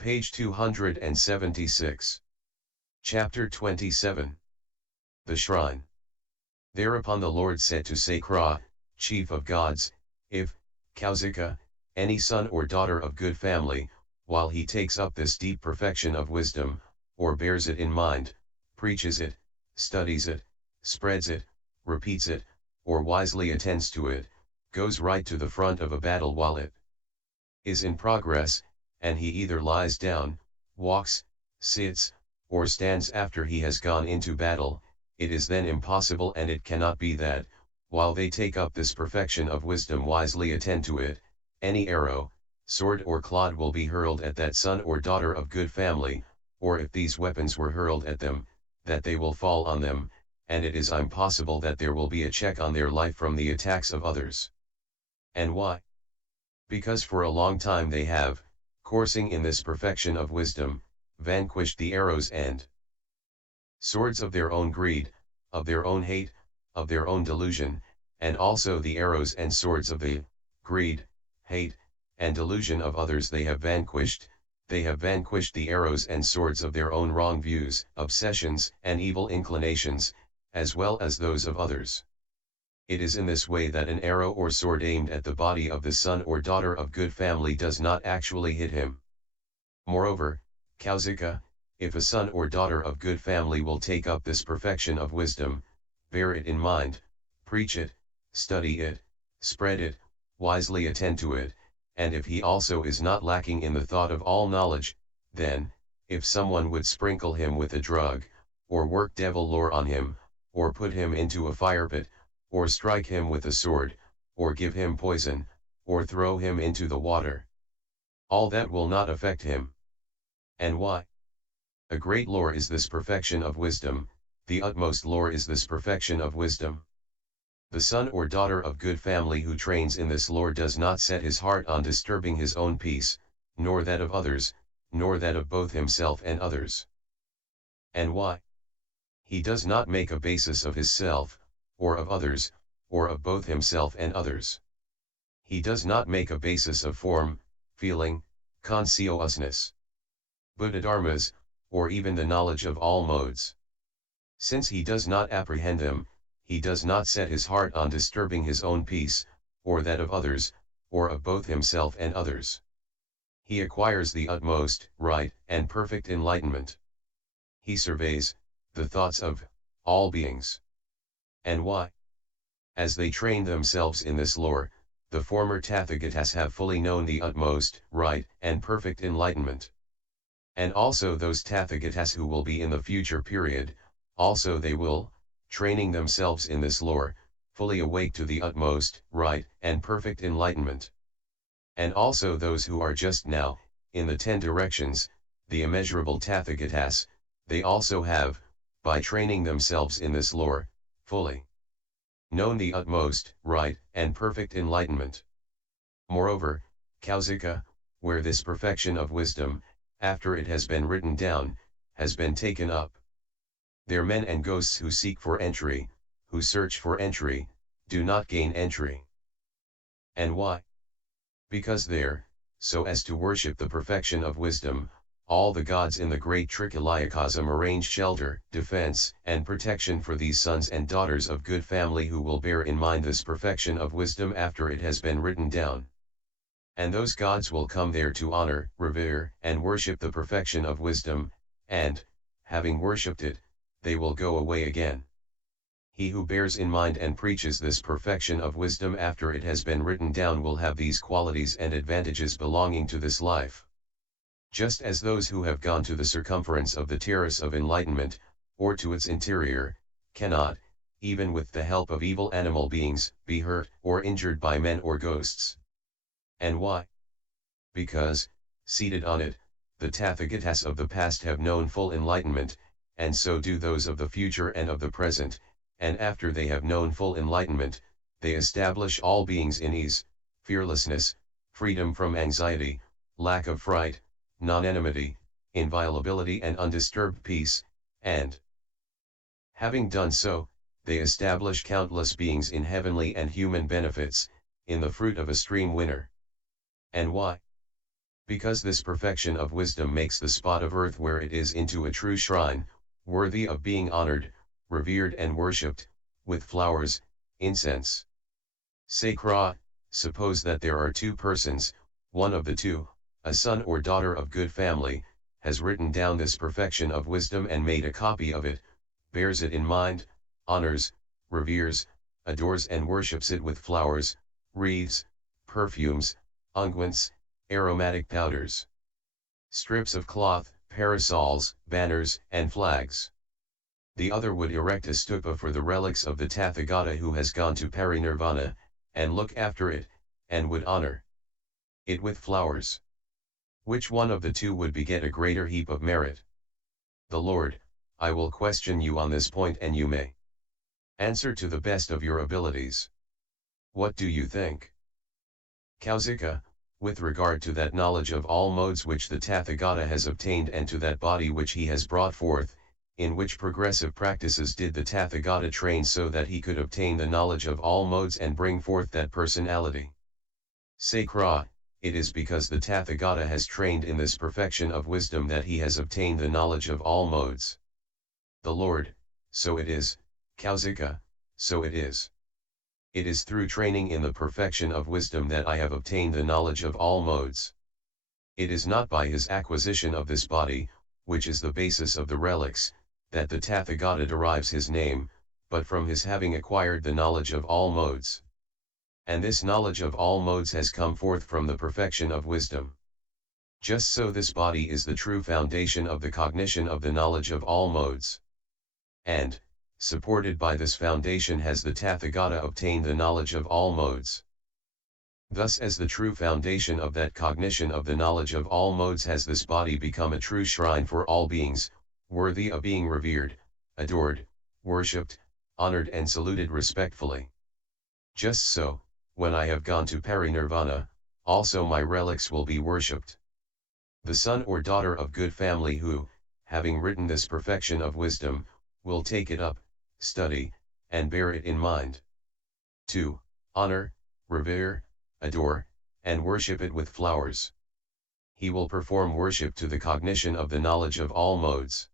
Page 276. Chapter 27. The Shrine. Thereupon the Lord said to Sakra, chief of gods, if, Kausika, any son or daughter of good family, while he takes up this deep perfection of wisdom, or bears it in mind, preaches it, studies it, spreads it, repeats it, or wisely attends to it, goes right to the front of a battle while it is in progress, and he either lies down, walks, sits, or stands after he has gone into battle, it is then impossible and it cannot be that, while they take up this perfection of wisdom wisely attend to it, any arrow, sword or clod will be hurled at that son or daughter of good family, or if these weapons were hurled at them, that they will fall on them, and it is impossible that there will be a check on their life from the attacks of others. And why? Because for a long time they have, coursing in this perfection of wisdom, vanquished the arrows and swords of their own greed, of their own hate, of their own delusion, and also the arrows and swords of the greed, hate, and delusion of others they have vanquished the arrows and swords of their own wrong views, obsessions, and evil inclinations, as well as those of others. It is in this way that an arrow or sword aimed at the body of the son or daughter of good family does not actually hit him. Moreover, Kausika, if a son or daughter of good family will take up this perfection of wisdom, bear it in mind, preach it, study it, spread it, wisely attend to it, and if he also is not lacking in the thought of all knowledge, then, if someone would sprinkle him with a drug, or work devil lore on him, or put him into a fire pit, or strike him with a sword, or give him poison, or throw him into the water, all that will not affect him. And why? A great lore is this perfection of wisdom, the utmost lore is this perfection of wisdom. The son or daughter of good family who trains in this lore does not set his heart on disturbing his own peace, nor that of others, nor that of both himself and others. And why? He does not make a basis of his self, or of others, or of both himself and others. He does not make a basis of form, feeling, consciousness, Buddha-dharmas, or even the knowledge of all modes. Since he does not apprehend them, he does not set his heart on disturbing his own peace, or that of others, or of both himself and others. He acquires the utmost, right, and perfect enlightenment. He surveys the thoughts of all beings. And why? As they train themselves in this lore, the former Tathagatas have fully known the utmost, right, and perfect enlightenment. And also those Tathagatas who will be in the future period, also they will, training themselves in this lore, fully awake to the utmost, right, and perfect enlightenment. And also those who are just now, in the 10 directions, the immeasurable Tathagatas, they also have, by training themselves in this lore, fully known the utmost, right, and perfect enlightenment. Moreover, Kausika, where this perfection of wisdom, after it has been written down, has been taken up, there men and ghosts who seek for entry, who search for entry, do not gain entry. And why? Because there, so as to worship the perfection of wisdom, all the gods in the great Trikaliyakasam arrange shelter, defense, and protection for these sons and daughters of good family who will bear in mind this perfection of wisdom after it has been written down. And those gods will come there to honor, revere, and worship the perfection of wisdom, and, having worshipped it, they will go away again. He who bears in mind and preaches this perfection of wisdom after it has been written down will have these qualities and advantages belonging to this life. Just as those who have gone to the circumference of the terrace of enlightenment, or to its interior, cannot, even with the help of evil animal beings, be hurt or injured by men or ghosts. And why? Because, seated on it, the Tathagatas of the past have known full enlightenment, and so do those of the future and of the present, and after they have known full enlightenment, they establish all beings in ease, fearlessness, freedom from anxiety, lack of fright, non-enmity, inviolability and undisturbed peace, and, having done so, they establish countless beings in heavenly and human benefits, in the fruit of a stream winner. And why? Because this perfection of wisdom makes the spot of earth where it is into a true shrine, worthy of being honored, revered and worshipped, with flowers, incense. Sacra, suppose that there are two persons, one of the two, a son or daughter of good family, has written down this perfection of wisdom and made a copy of it, bears it in mind, honors, reveres, adores and worships it with flowers, wreaths, perfumes, unguents, aromatic powders, strips of cloth, parasols, banners, and flags. The other would erect a stupa for the relics of the Tathagata who has gone to parinirvana, and look after it, and would honor it with flowers. Which one of the two would beget a greater heap of merit? The Lord, I will question you on this point and you may answer to the best of your abilities. What do you think? Kausika, with regard to that knowledge of all modes which the Tathagata has obtained and to that body which he has brought forth, in which progressive practices did the Tathagata train so that he could obtain the knowledge of all modes and bring forth that personality. Sacra, it is because the Tathagata has trained in this perfection of wisdom that he has obtained the knowledge of all modes. The Lord, so it is, Kausika, so it is. It is through training in the perfection of wisdom that I have obtained the knowledge of all modes. It is not by his acquisition of this body, which is the basis of the relics, that the Tathagata derives his name, but from his having acquired the knowledge of all modes. And this knowledge of all modes has come forth from the perfection of wisdom. Just so this body is the true foundation of the cognition of the knowledge of all modes. And, supported by this foundation has the Tathagata obtained the knowledge of all modes. Thus as the true foundation of that cognition of the knowledge of all modes has this body become a true shrine for all beings, worthy of being revered, adored, worshipped, honored and saluted respectfully. Just so, when I have gone to parinirvana, also my relics will be worshipped. The son or daughter of good family who, having written this perfection of wisdom, will take it up, study, and bear it in mind. 2. Honor, revere, adore, and worship it with flowers. He will perform worship to the cognition of the knowledge of all modes.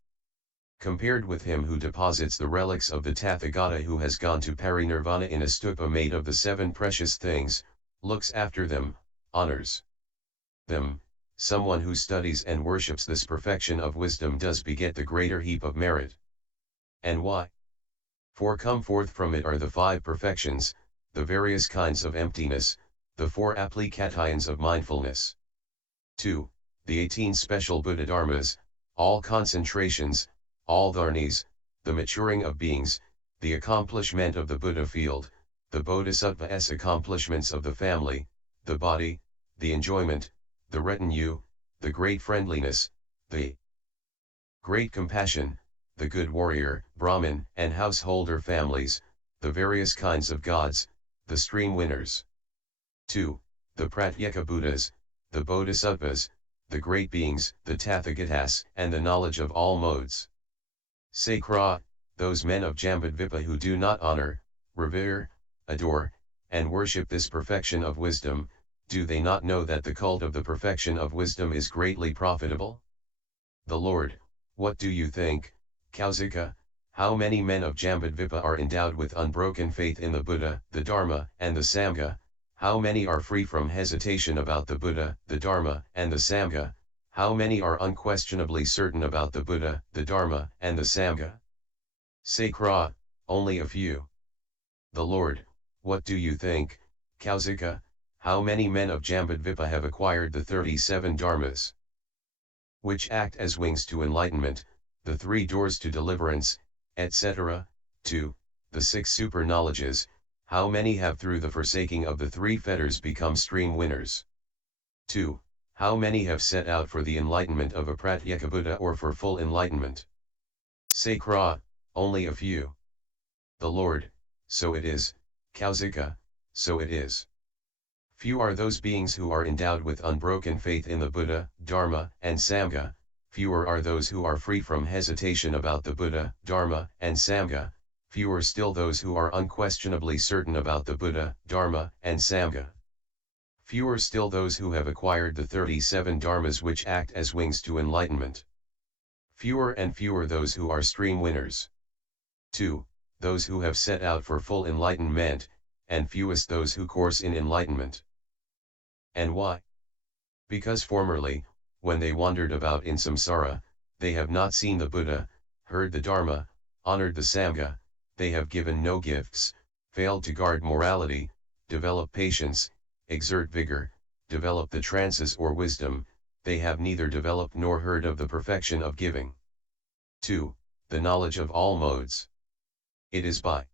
Compared with him who deposits the relics of the Tathagata who has gone to parinirvana in a stupa made of the 7 precious things, looks after them, honors them, someone who studies and worships this perfection of wisdom does beget the greater heap of merit. And why? For come forth from it are the 5 perfections, the various kinds of emptiness, the 4 applications of mindfulness. 2. The 18 special Buddha dharmas, all concentrations, all dharnis, the maturing of beings, the accomplishment of the Buddha field, the Bodhisattva's accomplishments of the family, the body, the enjoyment, the retinue, the great friendliness, the great compassion, the good warrior, Brahmin, and householder families, the various kinds of gods, the stream winners. 2. The Pratyeka Buddhas, the Bodhisattvas, the great beings, the Tathagatas, and the knowledge of all modes. Sacra, those men of Jambudvipa who do not honor, revere, adore, and worship this perfection of wisdom, do they not know that the cult of the perfection of wisdom is greatly profitable? The Lord, what do you think, Kausika, how many men of Jambudvipa are endowed with unbroken faith in the Buddha, the Dharma, and the Sangha? How many are free from hesitation about the Buddha, the Dharma, and the Sangha? How many are unquestionably certain about the Buddha, the Dharma, and the Sangha? Sacra, only a few. The Lord, what do you think, Kausika, how many men of Jambudvipa have acquired the 37 dharmas, which act as wings to enlightenment, the 3 doors to deliverance, etc., 2. The 6 super knowledges, how many have through the forsaking of the 3 fetters become stream winners? 2. How many have set out for the enlightenment of a Pratyeka Buddha or for full enlightenment? Sacra, only a few. The Lord, so it is, Kausika, so it is. Few are those beings who are endowed with unbroken faith in the Buddha, Dharma, and Sangha, fewer are those who are free from hesitation about the Buddha, Dharma, and Sangha, fewer still those who are unquestionably certain about the Buddha, Dharma, and Sangha. Fewer still those who have acquired the 37 dharmas which act as wings to enlightenment. Fewer and fewer those who are stream winners. 2. Those who have set out for full enlightenment, and fewest those who course in enlightenment. And why? Because formerly, when they wandered about in samsara, they have not seen the Buddha, heard the Dharma, honored the Sangha, they have given no gifts, failed to guard morality, develop patience, exert vigor, develop the trances or wisdom, they have neither developed nor heard of the perfection of giving. 2. The knowledge of all modes. It is by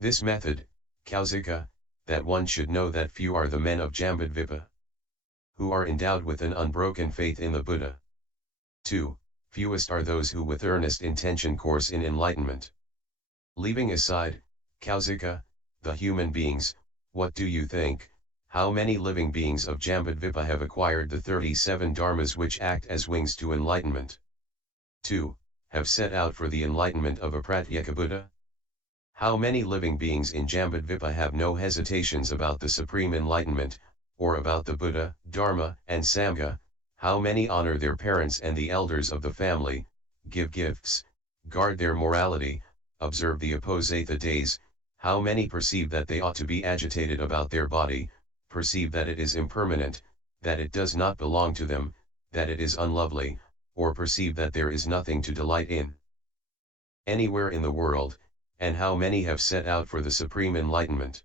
this method, Kausika, that one should know that few are the men of Jambudvipa, who are endowed with an unbroken faith in the Buddha. 2. Fewest are those who with earnest intention course in enlightenment. Leaving aside, Kausika, the human beings, what do you think, how many living beings of Jambudvipa have acquired the 37 dharmas which act as wings to enlightenment? 2. Have set out for the enlightenment of a Pratyeka Buddha? How many living beings in Jambudvipa have no hesitations about the supreme enlightenment, or about the Buddha, Dharma, and Sangha? How many honor their parents and the elders of the family, give gifts, guard their morality, observe the Uposatha days? How many perceive that they ought to be agitated about their body, perceive that it is impermanent, that it does not belong to them, that it is unlovely, or perceive that there is nothing to delight in anywhere in the world, and how many have set out for the supreme enlightenment?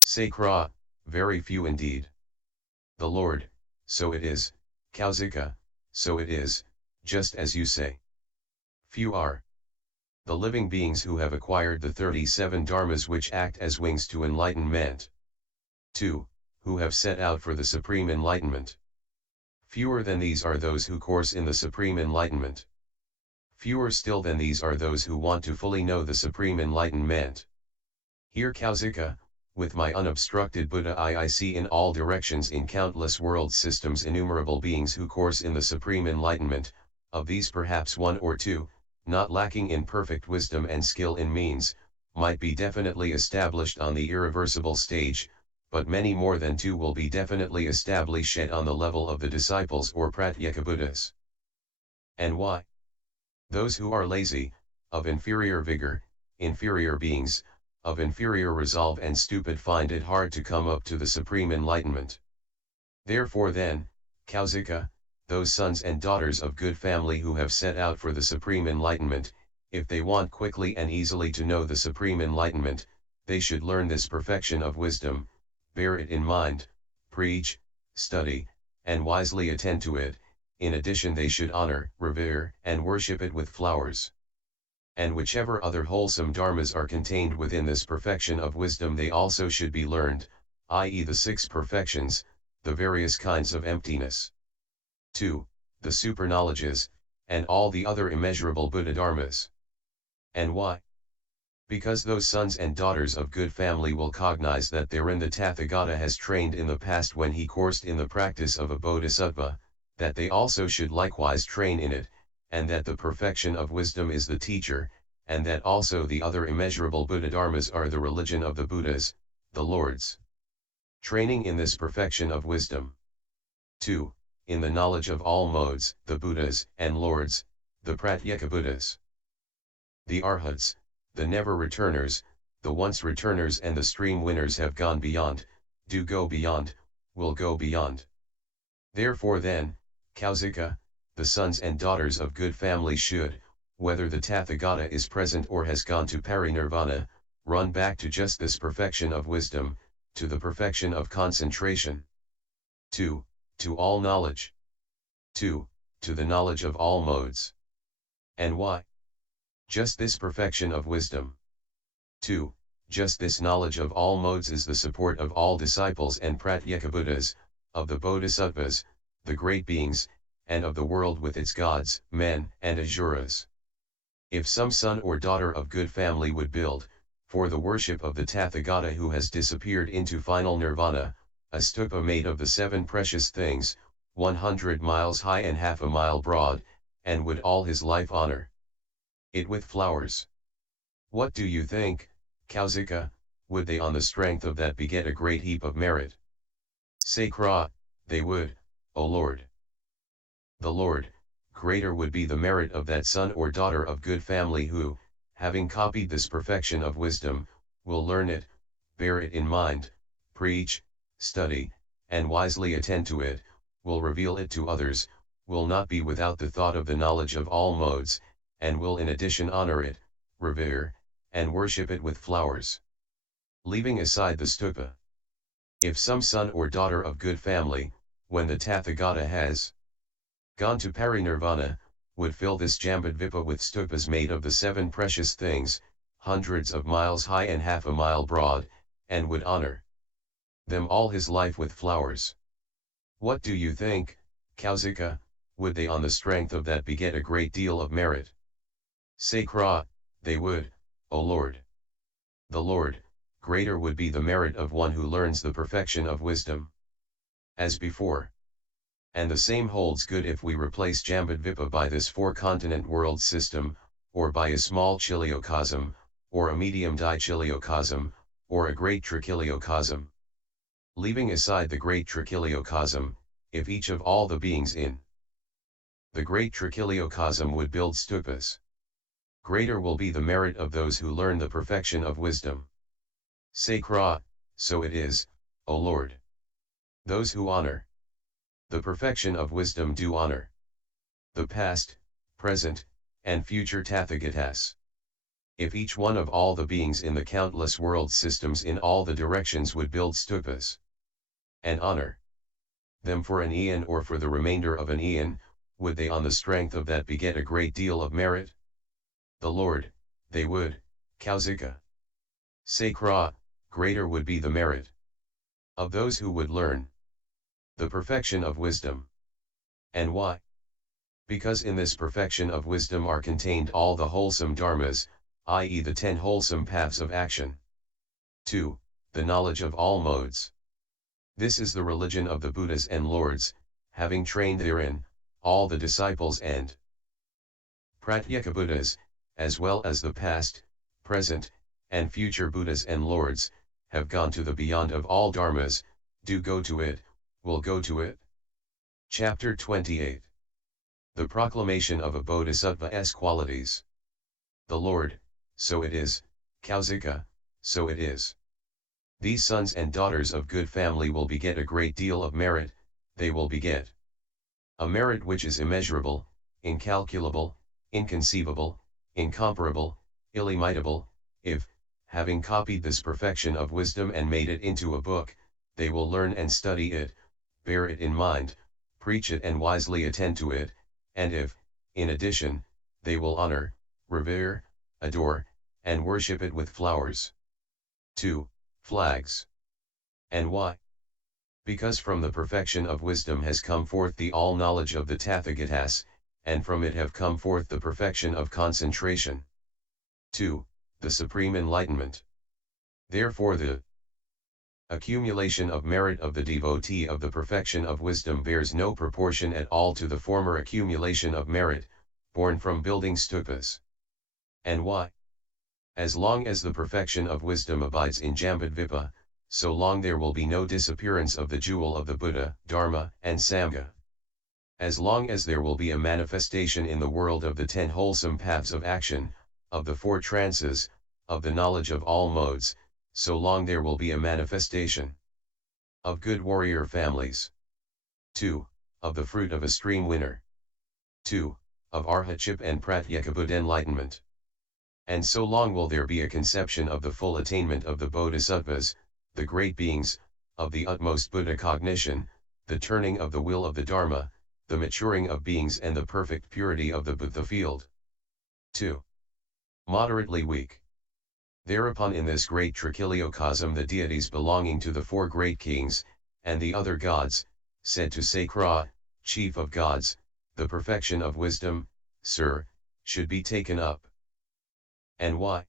Sakra, very few indeed. The Lord, so it is, Kausika, so it is, just as you say. Few are the living beings who have acquired the 37 dharmas which act as wings to enlightenment. 2. Who have set out for the supreme enlightenment. Fewer than these are those who course in the supreme enlightenment. Fewer still than these are those who want to fully know the supreme enlightenment. Here Kausika, with my unobstructed Buddha eye I see in all directions in countless world systems innumerable beings who course in the supreme enlightenment, of these perhaps one or two, not lacking in perfect wisdom and skill in means, might be definitely established on the irreversible stage, but many more than two will be definitely established on the level of the disciples or Pratyeka Buddhas. And why? Those who are lazy, of inferior vigor, inferior beings, of inferior resolve and stupid find it hard to come up to the supreme enlightenment. Therefore then, Kausika, those sons and daughters of good family who have set out for the supreme enlightenment, if they want quickly and easily to know the supreme enlightenment, they should learn this perfection of wisdom, bear it in mind, preach, study, and wisely attend to it. In addition they should honor, revere, and worship it with flowers. And whichever other wholesome dharmas are contained within this perfection of wisdom they also should be learned, i.e. the 6 perfections, the various kinds of emptiness. 2. The superknowledges, and all the other immeasurable Buddha dharmas. And why? Because those sons and daughters of good family will cognize that therein the Tathagata has trained in the past when he coursed in the practice of a bodhisattva, that they also should likewise train in it, and that the perfection of wisdom is the teacher, and that also the other immeasurable Buddha dharmas are the religion of the Buddhas, the Lords. Training in this perfection of wisdom. 2. In the knowledge of all modes, the Buddhas and Lords, the Pratyeka Buddhas. The Arhats, the never-returners, the once-returners and the stream winners have gone beyond, do go beyond, will go beyond. Therefore then, Kausika, the sons and daughters of good family should, whether the Tathagata is present or has gone to parinirvana, run back to just this perfection of wisdom, to the perfection of concentration. 2. To all knowledge. 2. To the knowledge of all modes. And why? Just this perfection of wisdom. 2. Just this knowledge of all modes is the support of all disciples and Pratyeka Buddhas, of the Bodhisattvas, the great beings, and of the world with its gods, men, and asuras. If some son or daughter of good family would build, for the worship of the Tathagata who has disappeared into final nirvana, a stupa made of the 7 precious things, 100 miles high and half a mile broad, and would all his life honor it with flowers. What do you think, Kausika, would they on the strength of that beget a great heap of merit? Say Kra, they would, O Lord. The Lord, greater would be the merit of that son or daughter of good family who, having copied this perfection of wisdom, will learn it, bear it in mind, preach, study, and wisely attend to it, will reveal it to others, will not be without the thought of the knowledge of all modes, and will in addition honor it, revere, and worship it with flowers. Leaving aside the stupa. If some son or daughter of good family, when the Tathagata has gone to parinirvana, would fill this Jambudvipa with stupas made of the 7 precious things, hundreds of miles high and half a mile broad, and would honor them all his life with flowers. What do you think, Kausika, would they on the strength of that beget a great deal of merit? Say Kra, they would, O Lord. The Lord, greater would be the merit of one who learns the perfection of wisdom. As before. And the same holds good if we replace Jambudvipa by this 4-continent world system, or by a small chiliocosm, or a medium dichiliocosm, or a great trichiliocosm. Leaving aside the great trichiliocosm, if each of all the beings in the great trichiliocosm would build stupas, greater will be the merit of those who learn the perfection of wisdom. Say Kra, so it is, O Lord. Those who honor the perfection of wisdom do honor the past, present, and future Tathagatas. If each one of all the beings in the countless world systems in all the directions would build stupas, and honor them for an eon or for the remainder of an eon, would they on the strength of that beget a great deal of merit? The Lord, they would, Kausika. Say Kra, greater would be the merit of those who would learn the perfection of wisdom. And why? Because in this perfection of wisdom are contained all the wholesome dharmas, i.e. the 10 wholesome paths of action. 2. The knowledge of all modes. This is the religion of the Buddhas and Lords, having trained therein, all the disciples and Pratyeka Buddhas, as well as the past, present, and future Buddhas and Lords, have gone to the beyond of all dharmas, do go to it, will go to it. Chapter 28. The proclamation of a Bodhisattva's qualities. The Lord, so it is, Kausika, so it is. These sons and daughters of good family will beget a great deal of merit, they will beget a merit which is immeasurable, incalculable, inconceivable, incomparable, illimitable, if, having copied this perfection of wisdom and made it into a book, they will learn and study it, bear it in mind, preach it and wisely attend to it, and if, in addition, they will honor, revere, adore, and worship it with flowers. 2. Flags. And why? Because from the perfection of wisdom has come forth the all-knowledge of the Tathagatas, and from it have come forth the perfection of concentration. 2. The supreme enlightenment. Therefore the accumulation of merit of the devotee of the perfection of wisdom bears no proportion at all to the former accumulation of merit, born from building stupas. And why? As long as the perfection of wisdom abides in Jambudvipa, so long there will be no disappearance of the jewel of the Buddha, Dharma, and Sangha. As long as there will be a manifestation in the world of the 10 wholesome paths of action, of the 4 trances, of the knowledge of all modes, so long there will be a manifestation of good warrior families. 2. Of the fruit of a stream winner. 2. Of arhatship and pratyeka Buddha enlightenment. And so long will there be a conception of the full attainment of the bodhisattvas, the great beings, of the utmost Buddha cognition, the turning of the will of the Dharma, the maturing of beings and the perfect purity of the Buddha field. 2. Moderately weak. Thereupon in this great trichiliocosm the deities belonging to the 4 great kings, and the other gods, said to say Kra, chief of gods, the perfection of wisdom, sir, should be taken up. And why?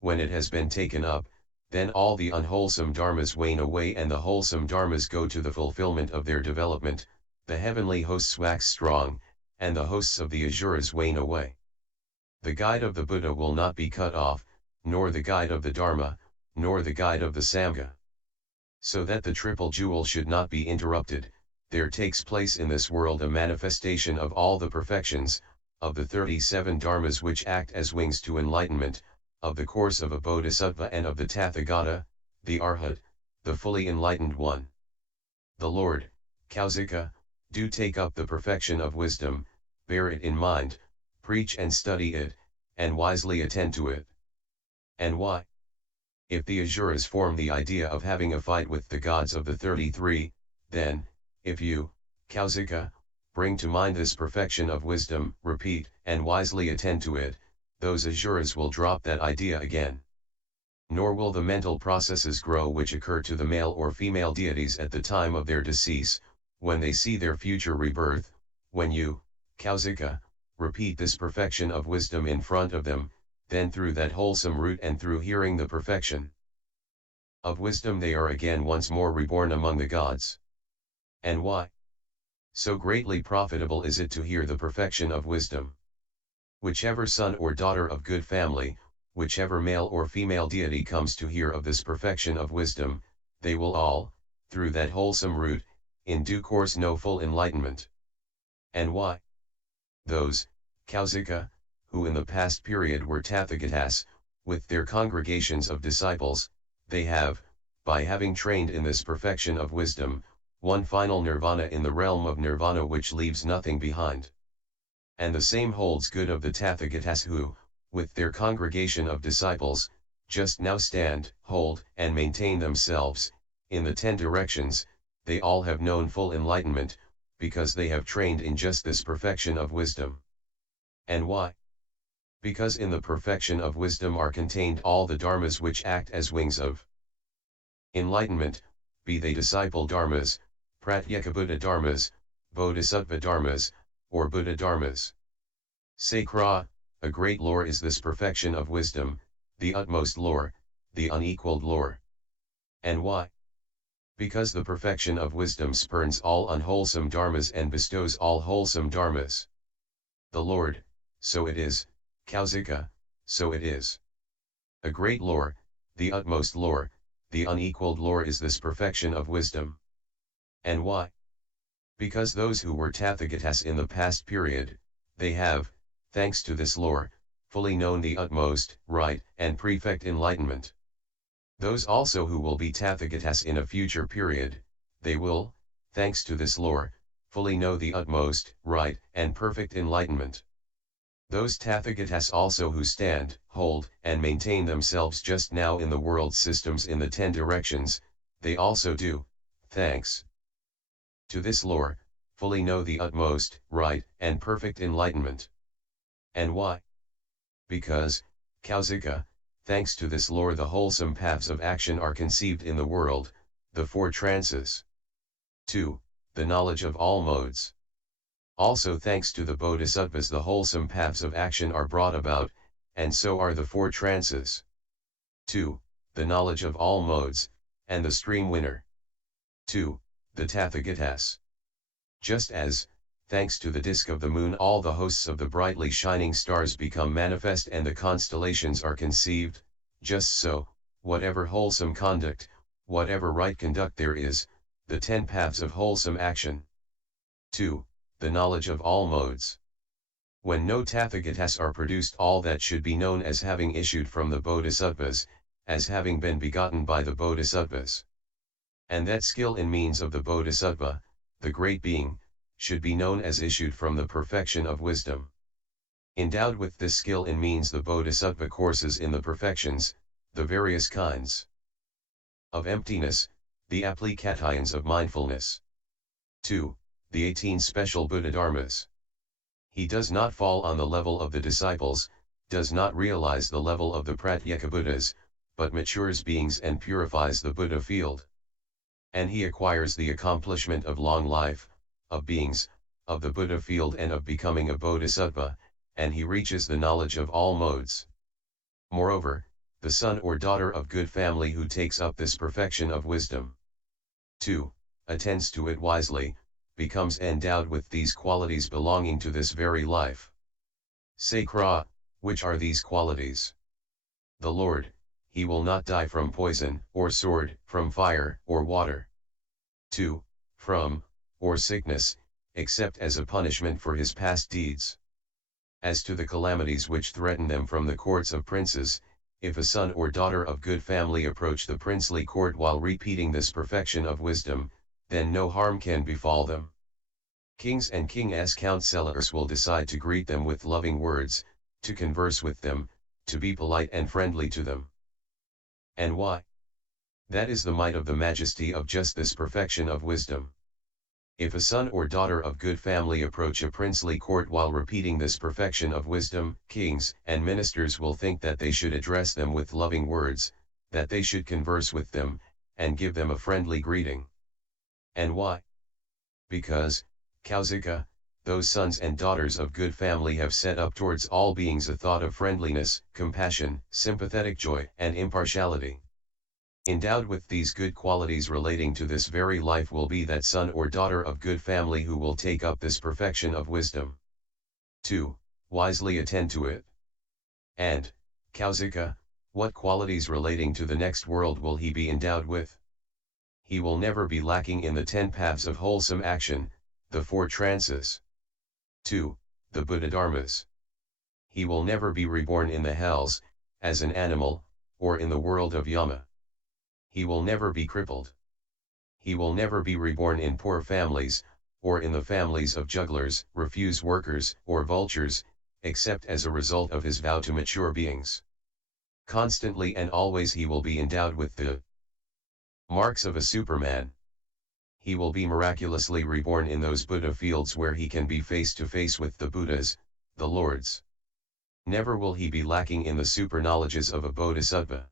When it has been taken up, then all the unwholesome dharmas wane away and the wholesome dharmas go to the fulfillment of their development, the heavenly hosts wax strong, and the hosts of the asuras wane away. The guide of the Buddha will not be cut off, nor the guide of the Dharma, nor the guide of the Sangha. So that the triple jewel should not be interrupted, there takes place in this world a manifestation of all the perfections, of the 37 dharmas which act as wings to enlightenment, of the course of a bodhisattva and of the Tathagata, the Arhat, the fully enlightened one. The Lord, Kausika, do take up the perfection of wisdom, bear it in mind, preach and study it, and wisely attend to it. And why? If the Asuras form the idea of having a fight with the gods of the 33, then, if you, Kausika, bring to mind this perfection of wisdom, repeat, and wisely attend to it, those Asuras will drop that idea again. Nor will the mental processes grow which occur to the male or female deities at the time of their decease, when they see their future rebirth, when you, Kausika, repeat this perfection of wisdom in front of them, then through that wholesome root and through hearing the perfection of wisdom they are again once more reborn among the gods. And why? So greatly profitable is it to hear the perfection of wisdom. Whichever son or daughter of good family, whichever male or female deity comes to hear of this perfection of wisdom, they will all, through that wholesome root, in due course know full enlightenment. And why? Those, Kausika, who in the past period were Tathagatas, with their congregations of disciples, they have, by having trained in this perfection of wisdom, won final nirvana in the realm of nirvana which leaves nothing behind. And the same holds good of the Tathagatas who, with their congregation of disciples, just now stand, hold, and maintain themselves, in the 10 directions, they all have known full enlightenment, because they have trained in just this perfection of wisdom. And why? Because in the perfection of wisdom are contained all the dharmas which act as wings of enlightenment, be they disciple dharmas, pratyekabuddha dharmas, bodhisattva dharmas, or Buddha dharmas. Sakra, a great lore is this perfection of wisdom, the utmost lore, the unequaled lore. And why? Because the perfection of wisdom spurns all unwholesome dharmas and bestows all wholesome dharmas. The Lord, so it is, Kausika, so it is. A great lore, the utmost lore, the unequaled lore is this perfection of wisdom. And why? Because those who were Tathagatas in the past period, they have, thanks to this lore, fully known the utmost, right, and perfect enlightenment. Those also who will be Tathagatas in a future period, they will, thanks to this lore, fully know the utmost, right, and perfect enlightenment. Those Tathagatas also who stand, hold, and maintain themselves just now in the world systems in the 10 directions, they also do, thanks to this lore, fully know the utmost, right, and perfect enlightenment. And why? Because, Kausika, thanks to this lore the wholesome paths of action are conceived in the world, the 4 trances. 2. The knowledge of all modes. Also thanks to the bodhisattvas the wholesome paths of action are brought about, and so are the 4 trances. 2. The knowledge of all modes, and the stream winner. 2. The Tathagatas. Just as, thanks to the disk of the moon all the hosts of the brightly shining stars become manifest and the constellations are conceived, just so, whatever wholesome conduct, whatever right conduct there is, the 10 paths of wholesome action. 2. The knowledge of all modes. When no Tathagatas are produced all that should be known as having issued from the bodhisattvas, as having been begotten by the bodhisattvas. And that skill in means of the bodhisattva, the great being, should be known as issued from the perfection of wisdom. Endowed with this skill in means the bodhisattva courses in the perfections, the various kinds of emptiness, the applications of mindfulness. 2. The 18 special Buddha dharmas. He does not fall on the level of the disciples, does not realize the level of the Pratyekabuddhas, but matures beings and purifies the Buddha field. And he acquires the accomplishment of long life, of beings, of the Buddha field and of becoming a bodhisattva, and he reaches the knowledge of all modes. Moreover, the son or daughter of good family who takes up this perfection of wisdom. 2. Attends to it wisely, becomes endowed with these qualities belonging to this very life. Sakra, which are these qualities? The Lord, he will not die from poison, or sword, from fire, or water. 2. From, or sickness, except as a punishment for his past deeds. As to the calamities which threaten them from the courts of princes, if a son or daughter of good family approach the princely court while repeating this perfection of wisdom, then no harm can befall them. Kings and king's counselors will decide to greet them with loving words, to converse with them, to be polite and friendly to them. And why? That is the might of the majesty of just this perfection of wisdom. If a son or daughter of good family approach a princely court while repeating this perfection of wisdom, kings and ministers will think that they should address them with loving words, that they should converse with them, and give them a friendly greeting. And why? Because, Kauzika, those sons and daughters of good family have set up towards all beings a thought of friendliness, compassion, sympathetic joy, and impartiality. Endowed with these good qualities relating to this very life will be that son or daughter of good family who will take up this perfection of wisdom. 2. Wisely attend to it. And, Kauzika, what qualities relating to the next world will he be endowed with? He will never be lacking in the 10 paths of wholesome action, the 4 trances. 2. The Buddha Dharmas. He will never be reborn in the hells, as an animal, or in the world of Yama. He will never be crippled. He will never be reborn in poor families, or in the families of jugglers, refuse workers, or vultures, except as a result of his vow to mature beings. Constantly and always he will be endowed with the marks of a Superman. He will be miraculously reborn in those Buddha fields where he can be face to face with the Buddhas, the Lords. Never will he be lacking in the super knowledges of a Bodhisattva.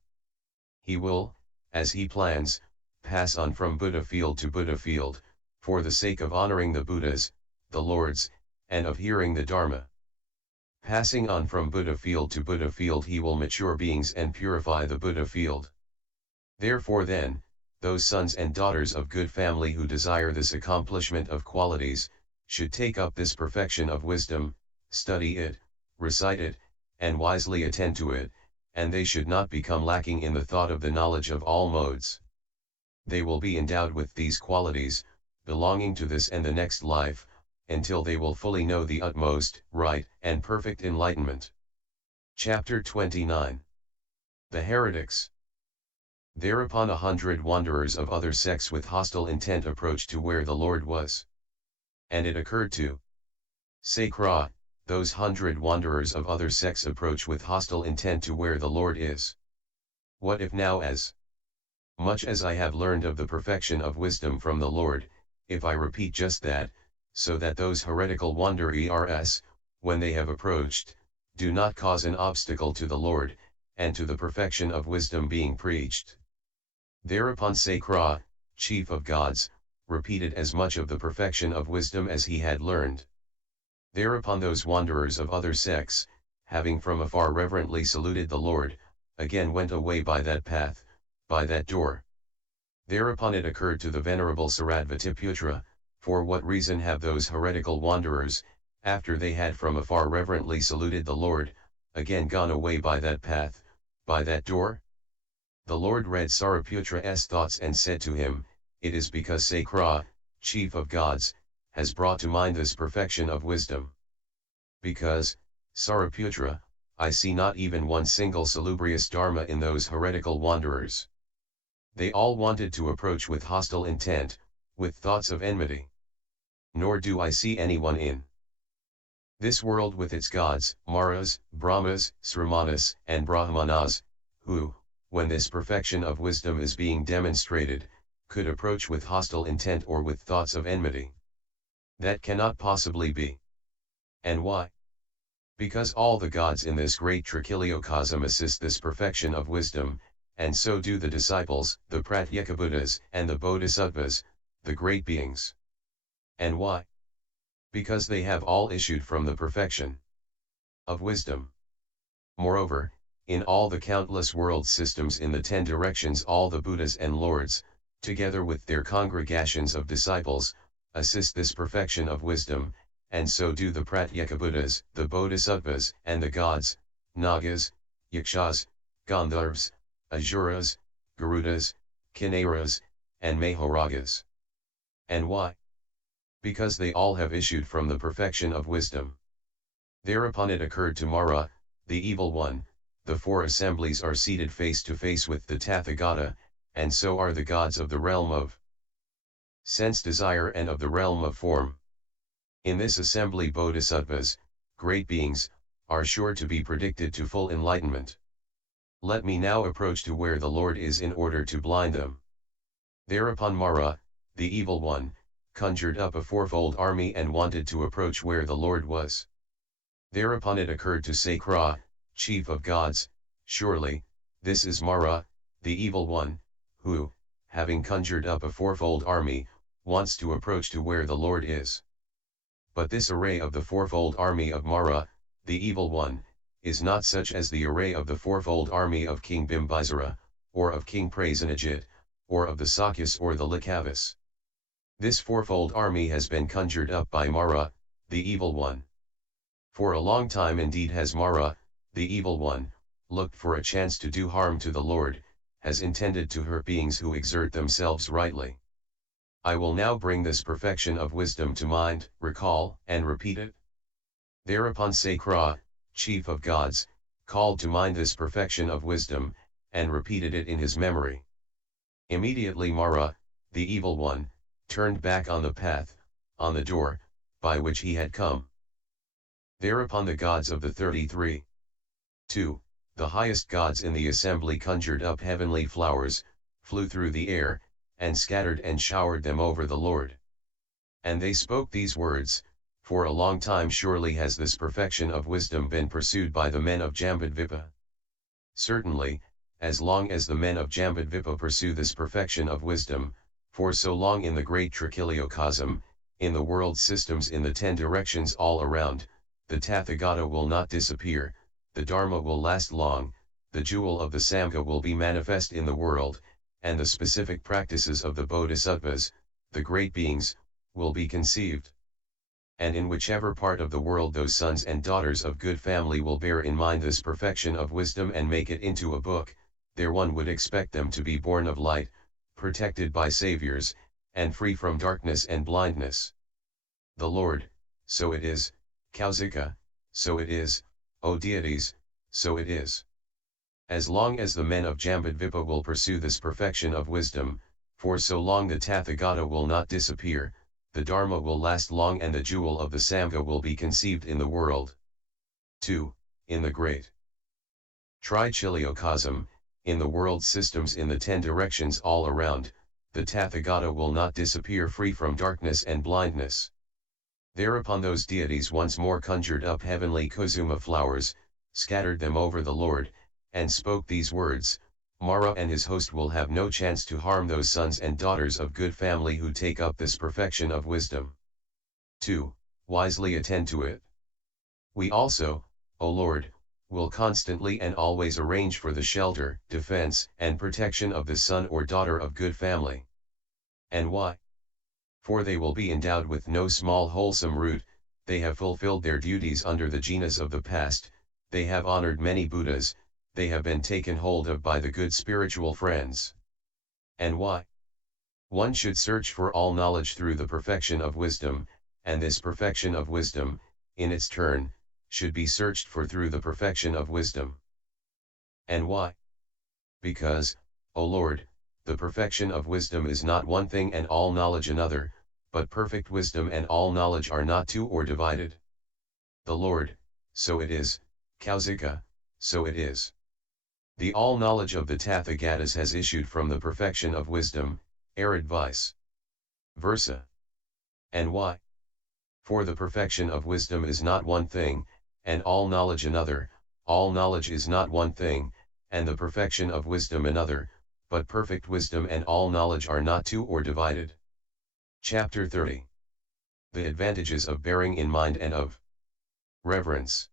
He will, as he plans, pass on from Buddha field to Buddha field, for the sake of honoring the Buddhas, the Lords, and of hearing the Dharma. Passing on from Buddha field to Buddha field he will mature beings and purify the Buddha field. Therefore then, those sons and daughters of good family who desire this accomplishment of qualities, should take up this perfection of wisdom, study it, recite it, and wisely attend to it, and they should not become lacking in the thought of the knowledge of all modes. They will be endowed with these qualities, belonging to this and the next life, until they will fully know the utmost, right, and perfect enlightenment. Chapter 29. The Heretics. Thereupon 100 wanderers of other sects with hostile intent approached to where the Lord was. And it occurred to Sakra, those 100 wanderers of other sects approach with hostile intent to where the Lord is. What if now as much as I have learned of the perfection of wisdom from the Lord, if I repeat just that, so that those heretical wanderers, when they have approached, do not cause an obstacle to the Lord, and to the perfection of wisdom being preached. Thereupon Sakra, chief of gods, repeated as much of the perfection of wisdom as he had learned. Thereupon those wanderers of other sects, having from afar reverently saluted the Lord, again went away by that path, by that door. Thereupon it occurred to the venerable Saradvatiputra, for what reason have those heretical wanderers, after they had from afar reverently saluted the Lord, again gone away by that path, by that door? The Lord read Sariputra's thoughts and said to him, it is because Sakra, chief of gods, has brought to mind this perfection of wisdom. Because, Sariputra, I see not even one single salubrious dharma in those heretical wanderers. They all wanted to approach with hostile intent, with thoughts of enmity. Nor do I see anyone in this world with its gods, Maras, Brahmas, Sramanas, and Brahmanas, who, when this perfection of wisdom is being demonstrated, could approach with hostile intent or with thoughts of enmity. That cannot possibly be. And why? Because all the gods in this great Trichiliocosm assist this perfection of wisdom, and so do the disciples, the Pratyekabuddhas, and the Bodhisattvas, the great beings. And why? Because they have all issued from the perfection of wisdom. Moreover, in all the countless world systems in the 10 directions all the Buddhas and Lords, together with their congregations of disciples, assist this perfection of wisdom, and so do the Pratyekabuddhas, the Bodhisattvas, and the gods, Nagas, Yakshas, Gandharvas, Asuras, Garudas, Kinnaras, and Mahāragas. And why? Because they all have issued from the perfection of wisdom. Thereupon it occurred to Mara, the evil one, the four assemblies are seated face to face with the Tathagata, and so are the gods of the realm of sense desire and of the realm of form. In this assembly bodhisattvas, great beings, are sure to be predicted to full enlightenment. Let me now approach to where the Lord is in order to blind them. Thereupon Mara, the evil one, conjured up a fourfold army and wanted to approach where the Lord was. Thereupon it occurred to Sakra, chief of gods, surely, this is Mara, the evil one, who, having conjured up a fourfold army, wants to approach to where the Lord is. But this array of the fourfold army of Mara, the evil one, is not such as the array of the fourfold army of King Bimbisara, or of King Prasenajit, or of the Sakyas or the Likavas. This fourfold army has been conjured up by Mara, the evil one. For a long time indeed has Mara, the evil one, looked for a chance to do harm to the Lord, has intended to hurt beings who exert themselves rightly. I will now bring this perfection of wisdom to mind, recall, and repeat it. Thereupon Sakra, chief of gods, called to mind this perfection of wisdom, and repeated it in his memory. Immediately Mara, the evil one, turned back on the path, on the door, by which he had come. Thereupon the gods of the 33. 2. The highest gods in the assembly conjured up heavenly flowers, flew through the air, and scattered and showered them over the Lord. And they spoke these words, for a long time surely has this perfection of wisdom been pursued by the men of Jambudvipa. Certainly, as long as the men of Jambudvipa pursue this perfection of wisdom, for so long in the great Trichiliocosm, in the world systems in the 10 directions all around, the Tathagata will not disappear, the Dharma will last long, the jewel of the Sangha will be manifest in the world, and the specific practices of the Bodhisattvas, the great beings, will be conceived. And in whichever part of the world those sons and daughters of good family will bear in mind this perfection of wisdom and make it into a book, there one would expect them to be born of light, protected by saviors, and free from darkness and blindness. The Lord, so it is, Kausika, so it is, O deities, so it is. As long as the men of Jambudvipa will pursue this perfection of wisdom, for so long the Tathagata will not disappear, the Dharma will last long and the jewel of the Sangha will be conceived in the world. 2. In the great Trichiliocosm, in the world systems in the 10 directions all around, the Tathagata will not disappear free from darkness and blindness. Thereupon those deities once more conjured up heavenly kusuma flowers, scattered them over the Lord, and spoke these words, Mara and his host will have no chance to harm those sons and daughters of good family who take up this perfection of wisdom. 2. Wisely attend to it. We also, O Lord, will constantly and always arrange for the shelter, defense, and protection of the son or daughter of good family. And why? For they will be endowed with no small wholesome root, they have fulfilled their duties under the genus of the past, they have honored many Buddhas, they have been taken hold of by the good spiritual friends. And why? One should search for all knowledge through the perfection of wisdom, and this perfection of wisdom, in its turn, should be searched for through the perfection of wisdom. And why? Because, O Lord, the perfection of wisdom is not one thing and all knowledge another, but perfect wisdom and all knowledge are not two or divided. The Lord, so it is, Kausika, so it is. The all knowledge of the Tathagatas has issued from the perfection of wisdom, arid vice versa. And why? For the perfection of wisdom is not one thing, and all knowledge another, all knowledge is not one thing, and the perfection of wisdom another, but perfect wisdom and all knowledge are not two or divided. Chapter 30. The advantages of bearing in mind and of reverence.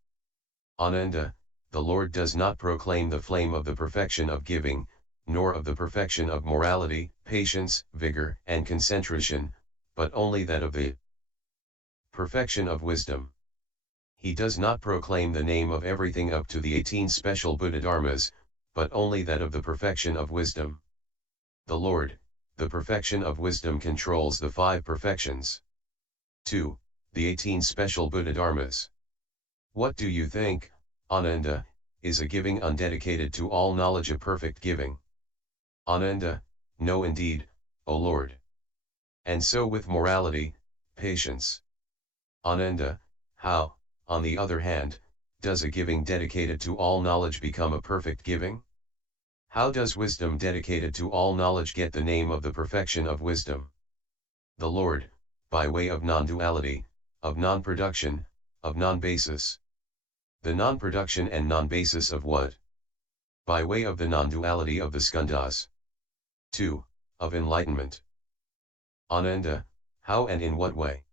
Ananda, the Lord does not proclaim the flame of the perfection of giving, nor of the perfection of morality, patience, vigor, and concentration, but only that of the perfection of wisdom. He does not proclaim the name of everything up to the 18 special Buddha Dharmas, but only that of the perfection of wisdom. The Lord, the perfection of wisdom, controls the 5 perfections. 2. The 18 special Buddha Dharmas. What do you think, Ananda, is a giving undedicated to all knowledge a perfect giving? Ananda, no indeed, O Lord. And so with morality, patience. Ananda, how, on the other hand, does a giving dedicated to all knowledge become a perfect giving? How does wisdom dedicated to all knowledge get the name of the perfection of wisdom? The Lord, by way of non-duality, of non-production, of non-basis. The non-production and non-basis of what? By way of the non-duality of the skandhas. 2. Of enlightenment. Ananda, how and in what way?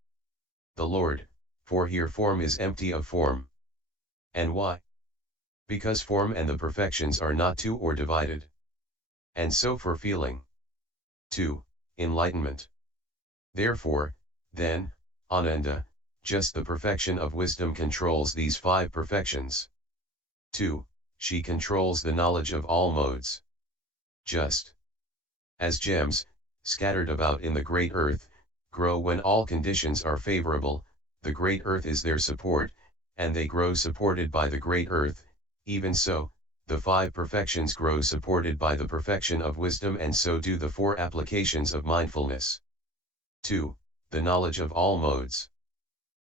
The Lord, for here form is empty of form. And why? Because form and the perfections are not two or divided. And so for feeling. 2. Enlightenment. Therefore, then, Ananda, just the perfection of wisdom controls these 5 perfections. 2. She controls the knowledge of all modes. Just as gems, scattered about in the great earth, grow when all conditions are favorable, the great earth is their support, and they grow supported by the great earth, even so, the 5 perfections grow supported by the perfection of wisdom, and so do the 4 applications of mindfulness. 2. The knowledge of all modes.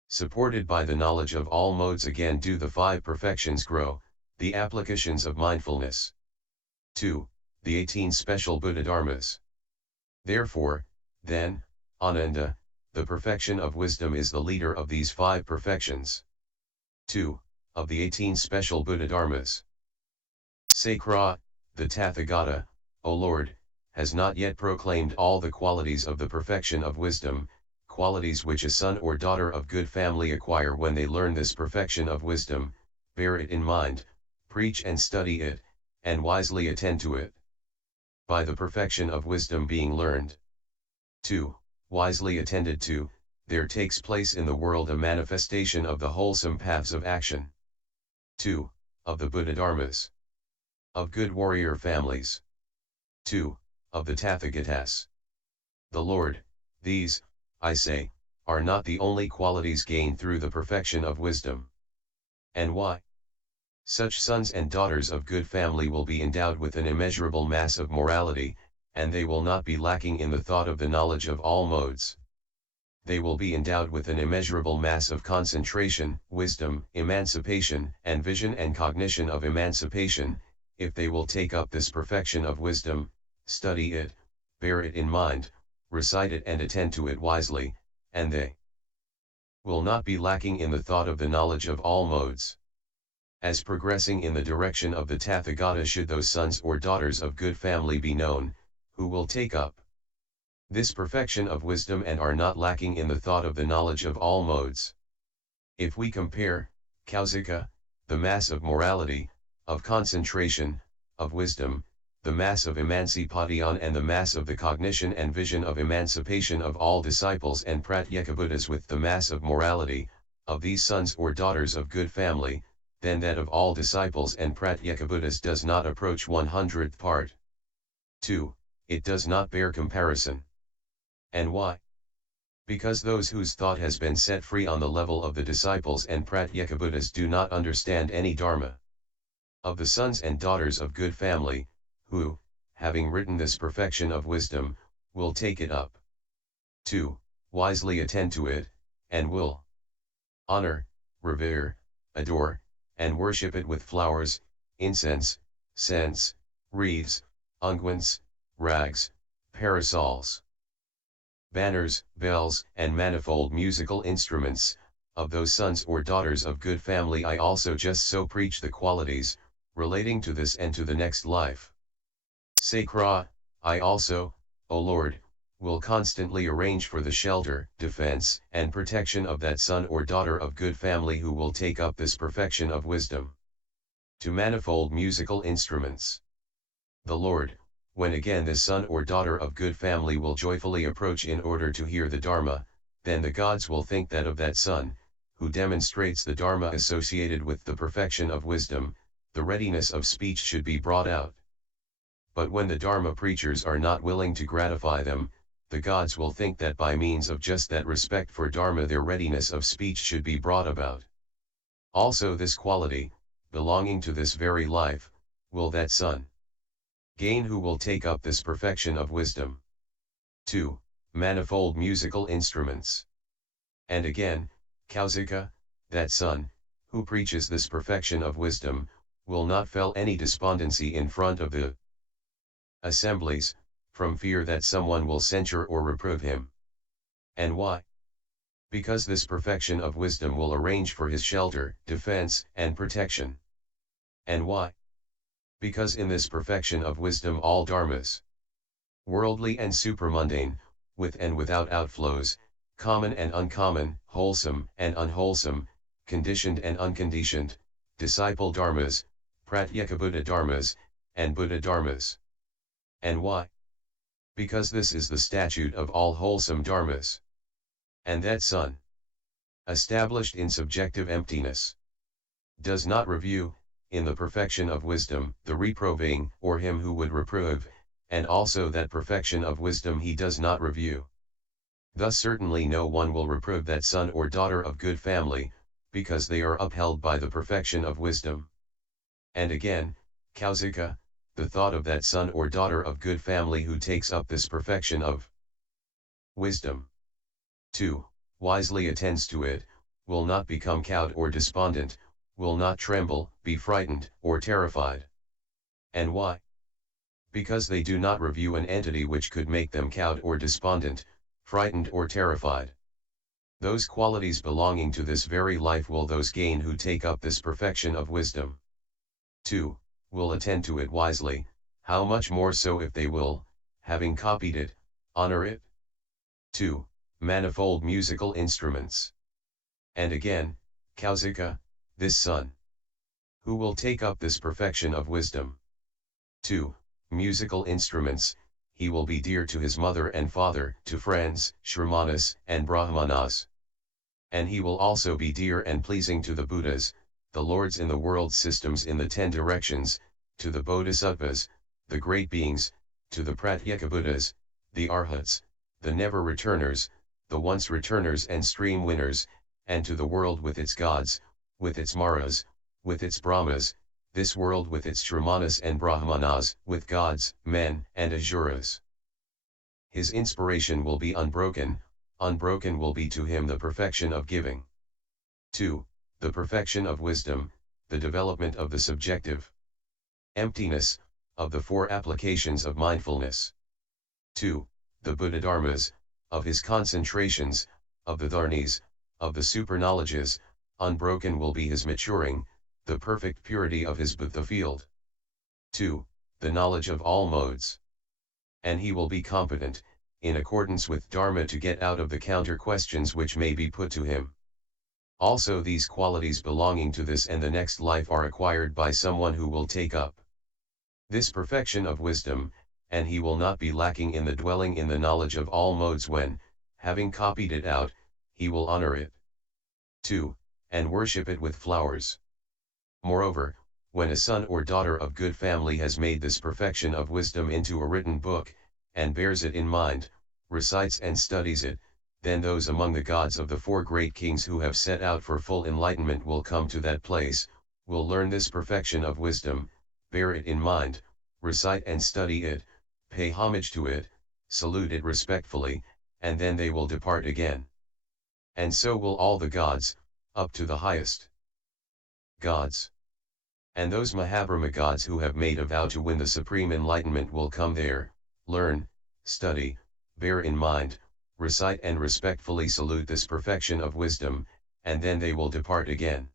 Supported by the knowledge of all modes again do the 5 perfections grow, the applications of mindfulness. 2. The 18 special Buddha Dharmas. Therefore, then, Ananda, the perfection of wisdom is the leader of these 5 perfections. 2. Of the 18 special Buddha Dharmas. Sakra, the Tathagata, O Lord, has not yet proclaimed all the qualities of the perfection of wisdom, qualities which a son or daughter of good family acquire when they learn this perfection of wisdom. Bear it in mind, preach and study it, and wisely attend to it. By the perfection of wisdom being learned. 2. Wisely attended to, there takes place in the world a manifestation of the wholesome paths of action. 2. Of the Buddha Dharmas. Of good warrior families. 2. Of the Tathagatas. The Lord, these, I say, are not the only qualities gained through the perfection of wisdom. And why? Such sons and daughters of good family will be endowed with an immeasurable mass of morality, and they will not be lacking in the thought of the knowledge of all modes. They will be endowed with an immeasurable mass of concentration, wisdom, emancipation, and vision and cognition of emancipation, if they will take up this perfection of wisdom, study it, bear it in mind, recite it and attend to it wisely, and they will not be lacking in the thought of the knowledge of all modes. As progressing in the direction of the Tathagata should those sons or daughters of good family be known, who will take up this perfection of wisdom and are not lacking in the thought of the knowledge of all modes. If we compare, Kausika, the mass of morality, of concentration, of wisdom, the mass of emancipation and the mass of the cognition and vision of emancipation of all disciples and Pratyekabuddhas with the mass of morality, of these sons or daughters of good family, then that of all disciples and Pratyekabuddhas does not approach 100th part. 2. It does not bear comparison. And why? Because those whose thought has been set free on the level of the disciples and Pratyekabuddhas do not understand any dharma. Of the sons and daughters of good family, who, having written this perfection of wisdom, will take it up. 2. Wisely attend to it, and will honor, revere, adore, and worship it with flowers, incense, scents, wreaths, unguents, rags, parasols, banners, bells, and manifold musical instruments. Of those sons or daughters of good family I also just so preach the qualities, relating to this and to the next life. Sakra, I also, O Lord, will constantly arrange for the shelter, defense, and protection of that son or daughter of good family who will take up this perfection of wisdom. To manifold musical instruments. The Lord, when again this son or daughter of good family will joyfully approach in order to hear the Dharma, then the gods will think that of that son, who demonstrates the Dharma associated with the perfection of wisdom, the readiness of speech should be brought out. But when the Dharma preachers are not willing to gratify them, the gods will think that by means of just that respect for Dharma their readiness of speech should be brought about. Also this quality, belonging to this very life, will that son gain who will take up this perfection of wisdom. 2. Manifold musical instruments. And again, Kausika, that son, who preaches this perfection of wisdom, will not feel any despondency in front of the assemblies, from fear that someone will censure or reprove him. And why? Because this perfection of wisdom will arrange for his shelter, defense, and protection. And why? Because in this perfection of wisdom all dharmas, worldly and supramundane, with and without outflows, common and uncommon, wholesome and unwholesome, conditioned and unconditioned, disciple dharmas, pratyekabuddha dharmas, and Buddha dharmas. And why? Because this is the statute of all wholesome dharmas. And that son, established in subjective emptiness, does not review, in the perfection of wisdom, the reproving, or him who would reprove, and also that perfection of wisdom he does not review. Thus certainly no one will reprove that son or daughter of good family, because they are upheld by the perfection of wisdom. And again, Kausika, the thought of that son or daughter of good family who takes up this perfection of wisdom, 2. Wisely attends to it, will not become cowed or despondent, will not tremble, be frightened, or terrified. And why? Because they do not review an entity which could make them cowed or despondent, frightened or terrified. Those qualities belonging to this very life will those gain who take up this perfection of wisdom. 2. Will attend to it wisely, how much more so if they will, having copied it, honor it. 2. Manifold musical instruments. And again, Kausika, this son, who will take up this perfection of wisdom. 2. Musical instruments, he will be dear to his mother and father, to friends, Shramanas, and Brahmanas. And he will also be dear and pleasing to the Buddhas, the lords in the world systems in the 10 directions, to the Bodhisattvas, the great beings, to the Pratyekabuddhas, the Arhats, the never-returners, the once-returners and stream-winners, and to the world with its gods, with its Maras, with its Brahmas, this world with its Shramanas and Brahmanas, with gods, men, and Asuras. His inspiration will be unbroken, unbroken will be to him the perfection of giving. 2. The perfection of wisdom, the development of the subjective emptiness, of the 4 applications of mindfulness. 2. The Buddha dharmas, of his concentrations, of the dharnis, of the superknowledges, unbroken will be his maturing, the perfect purity of his Buddha field. 2. The knowledge of all modes. And he will be competent, in accordance with Dharma, to get out of the counter questions which may be put to him. Also these qualities belonging to this and the next life are acquired by someone who will take up this perfection of wisdom, and he will not be lacking in the dwelling in the knowledge of all modes when, having copied it out, he will honor it. 2. And worship it with flowers. Moreover, when a son or daughter of good family has made this perfection of wisdom into a written book, and bears it in mind, recites and studies it, then those among the gods of the 4 great kings who have set out for full enlightenment will come to that place, will learn this perfection of wisdom, bear it in mind, recite and study it, pay homage to it, salute it respectfully, and then they will depart again. And so will all the gods, up to the highest gods. And those Mahabrahma gods who have made a vow to win the supreme enlightenment will come there, learn, study, bear in mind, recite and respectfully salute this perfection of wisdom, and then they will depart again.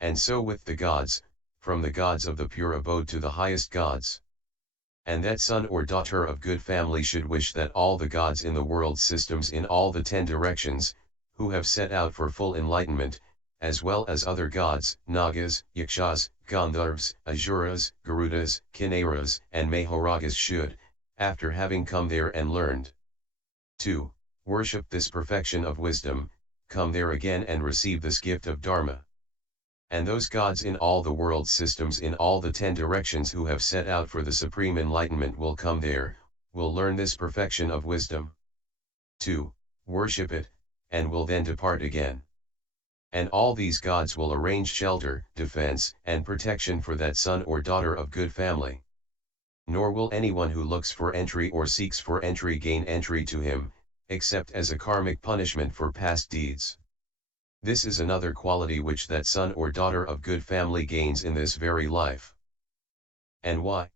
And so with the gods, from the gods of the pure abode to the highest gods. And that son or daughter of good family should wish that all the gods in the world systems in all the 10 directions, who have set out for full enlightenment, as well as other gods, Nagas, Yakshas, Gandharvas, Asuras, Garudas, Kinnaras, and Mahoragas should, after having come there and learned 2. Worship this perfection of wisdom, come there again and receive this gift of Dharma. And those gods in all the world systems in all the 10 directions who have set out for the supreme enlightenment will come there, will learn this perfection of wisdom. 2. Worship it, and will then depart again. And all these gods will arrange shelter, defense, and protection for that son or daughter of good family. Nor will anyone who looks for entry or seeks for entry gain entry to him, except as a karmic punishment for past deeds. This is another quality which that son or daughter of good family gains in this very life. And why?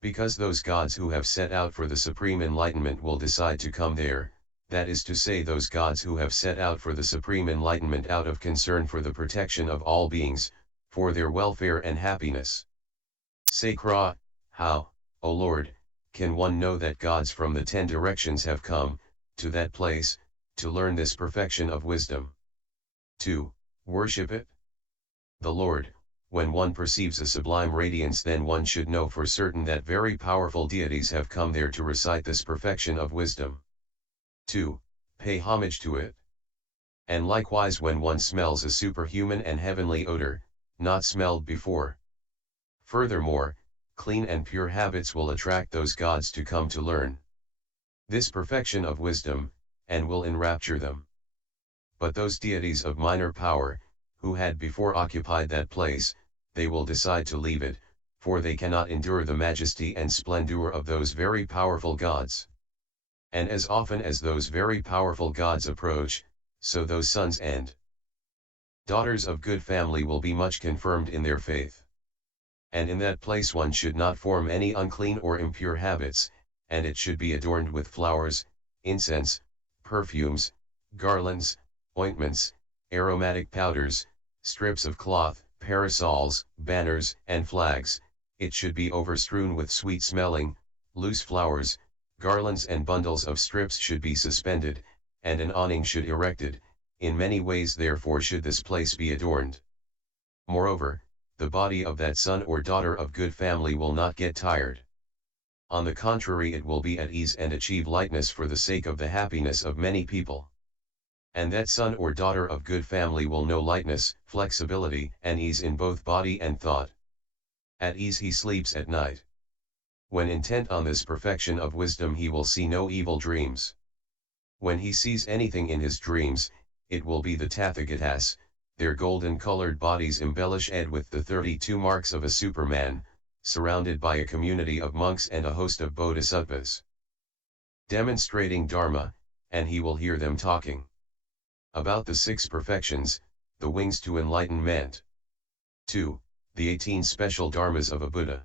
Because those gods who have set out for the supreme enlightenment will decide to come there, that is to say those gods who have set out for the supreme enlightenment out of concern for the protection of all beings, for their welfare and happiness. Say Kra, how, O Lord, can one know that gods from the 10 directions have come, to that place, to learn this perfection of wisdom? 2. Worship it. The Lord, when one perceives a sublime radiance, then one should know for certain that very powerful deities have come there to recite this perfection of wisdom. 2. Pay homage to it. And likewise when one smells a superhuman and heavenly odor, not smelled before. Furthermore, clean and pure habits will attract those gods to come to learn this perfection of wisdom, and will enrapture them. But those deities of minor power, who had before occupied that place, they will decide to leave it, for they cannot endure the majesty and splendor of those very powerful gods. And as often as those very powerful gods approach, so those sons and daughters of good family will be much confirmed in their faith. And in that place one should not form any unclean or impure habits, and it should be adorned with flowers, incense, perfumes, garlands, ointments, aromatic powders, strips of cloth, parasols, banners, and flags. It should be overstrewn with sweet-smelling, loose flowers, garlands and bundles of strips should be suspended, and an awning should erected. In many ways therefore should this place be adorned. Moreover, the body of that son or daughter of good family will not get tired. On the contrary, it will be at ease and achieve lightness for the sake of the happiness of many people. And that son or daughter of good family will know lightness, flexibility, and ease in both body and thought. At ease he sleeps at night. When intent on this perfection of wisdom he will see no evil dreams. When he sees anything in his dreams, it will be the Tathagatas, their golden-colored bodies embellished with the 32 marks of a Superman, surrounded by a community of monks and a host of bodhisattvas, demonstrating Dharma, and he will hear them talking about the 6 perfections, the wings to enlightenment. 2. The 18 special dharmas of a Buddha.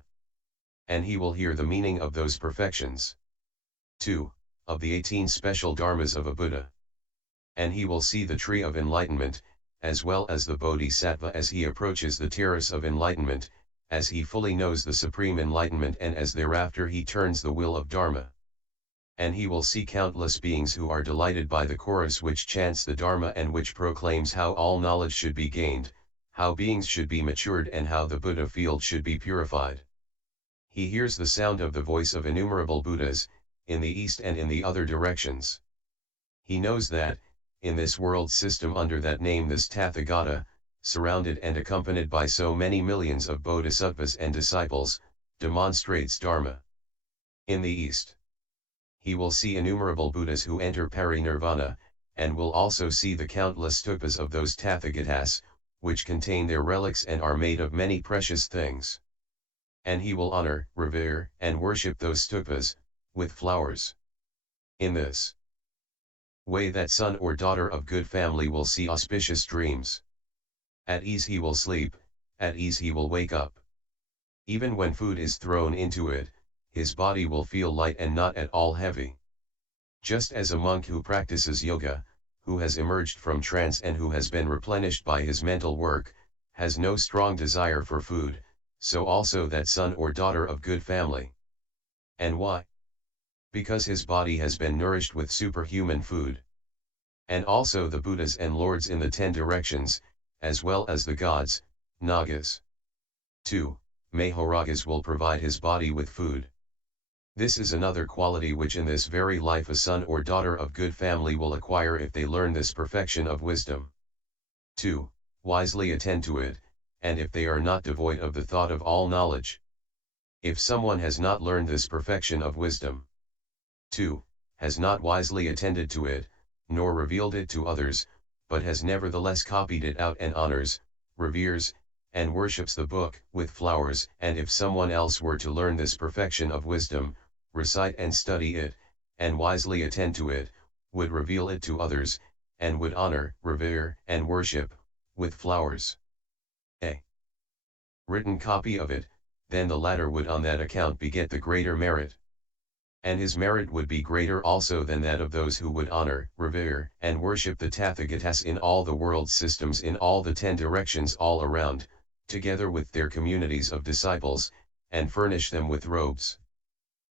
And he will hear the meaning of those perfections. 2. Of the 18 special dharmas of a Buddha. And he will see the tree of enlightenment, as well as the bodhisattva as he approaches the terrace of enlightenment, as he fully knows the supreme enlightenment and as thereafter he turns the wheel of Dharma. And he will see countless beings who are delighted by the chorus which chants the Dharma and which proclaims how all knowledge should be gained, how beings should be matured and how the Buddha field should be purified. He hears the sound of the voice of innumerable Buddhas, in the east and in the other directions. He knows that, in this world system under that name this Tathagata, surrounded and accompanied by so many millions of bodhisattvas and disciples, demonstrates Dharma. In the east, he will see innumerable Buddhas who enter parinirvana, and will also see the countless stupas of those Tathagatas, which contain their relics and are made of many precious things. And he will honor, revere, and worship those stupas, with flowers. In this way that son or daughter of good family will see auspicious dreams. At ease he will sleep, at ease he will wake up. Even when food is thrown into it, his body will feel light and not at all heavy. Just as a monk who practices yoga, who has emerged from trance and who has been replenished by his mental work, has no strong desire for food, so also that son or daughter of good family. And why? Because his body has been nourished with superhuman food. And also the Buddhas and lords in the 10 directions, as well as the gods, Nagas. 2. Mahoragas will provide his body with food. This is another quality which in this very life a son or daughter of good family will acquire if they learn this perfection of wisdom. 2. wisely attend to it, and if they are not devoid of the thought of all knowledge. If someone has not learned this perfection of wisdom, 2. Has not wisely attended to it, nor revealed it to others, but has nevertheless copied it out and honors, reveres, and worships the book with flowers, and if someone else were to learn this perfection of wisdom, recite and study it, and wisely attend to it, would reveal it to others, and would honor, revere, and worship, with flowers, a written copy of it, then the latter would on that account beget the greater merit. And his merit would be greater also than that of those who would honor, revere, and worship the Tathagatas in all the world systems in all the 10 directions all around, together with their communities of disciples, and furnish them with robes.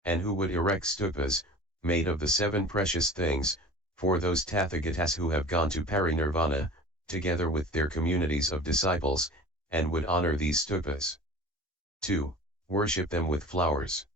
And who would erect stupas, made of the 7 precious things, for those Tathagatas who have gone to parinirvana, together with their communities of disciples, and would honor these stupas. 2. Worship them with flowers.